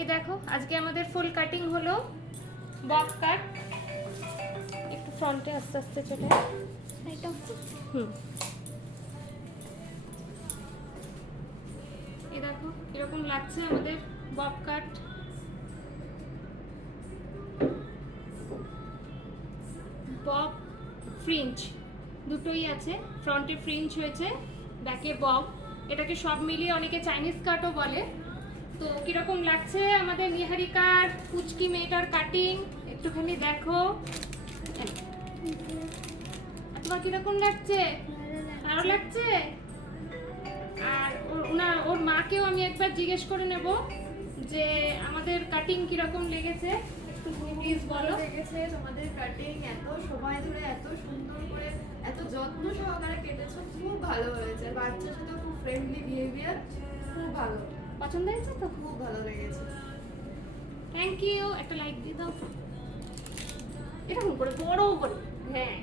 এই দেখো আজকে আমাদের ফুল কাটিং হলো, বব কাট। একটু ফ্রন্টে আস্তে আস্তে চলে এটা। এই দেখো এরকম লাগছে আমাদের বব কাট। বব ফ্রিঞ্চ দুটোই আছে, ফ্রন্টে ফ্রিঞ্চ হয়েছে, ব্যাকে বব। এটাকে সব মিলিয়ে অনেকে চাইনিজ কাটও বলে। তো কিরকম লাগছে আমাদের নিহারিকার পুচকি মেয়েটার কাটিং একটুখানি দেখো। তোমার কিরকম লাগছে? ভালো লাগছে? আর ওর মাকেও আমি একবার জিজ্ঞেস করে নেব যে আমাদের কাটিং কিরকম লেগেছে, একটু প্লিজ বলো। লেগেছে তোমাদের কাটিং, এত সময় ধরে এত সুন্দর করে এত যত্ন সহকারে কেটেছো, খুব ভালো হয়েছে। বাচ্চার সাথে খুব ফ্রেন্ডলি বিহেভিয়ার, খুব ভালো। পছন্দ হয়েছে তো? খুব ভালো লেগেছে। Thank you. একটা লাইক দিয়ে দাও এরকম করে বড় করে। হ্যাঁ